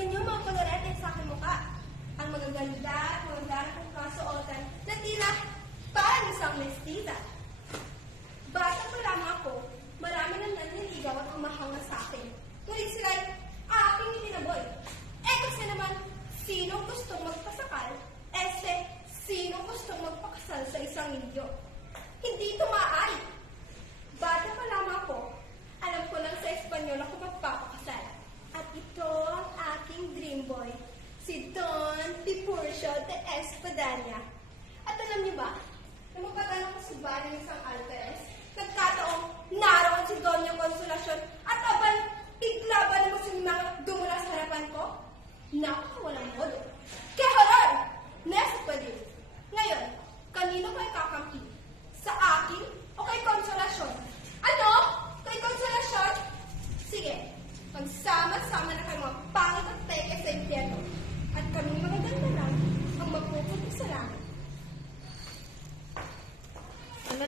Tignan niyo mga kolorete sa aking mukha. Ang mga ganda at mga darang kong kasuotan na tila parang isang mestiza. Bata pa lamang ako, marami nang nanliligaw at humahanga sa akin. Ngunit sila'y aking itinaboy. Kasi naman, sinong gustong magpasakal? Sinong gustong magpakasal sa isang Indio? Hindi ito maaari. Bata pa lamang ako, alam ko lang sa Espanyol ako magpapakasal. At ito ang aking dream boy, si Don Tiburcio de Espadaña. At alam niyo ba, na magpatanong ko sa bahay ng isang Alvarez, nagkataong naroon si Doña Consolacion at abay, bigla ba na magsimang dumula sa harapan ko? Naku, walang modo. Kaya horror! Nasa pa din. Ngayon, kanino ko ikakampi? Sa akin o kay Consolacion? Ano? Kay Consolacion? Sige, magsama-sama na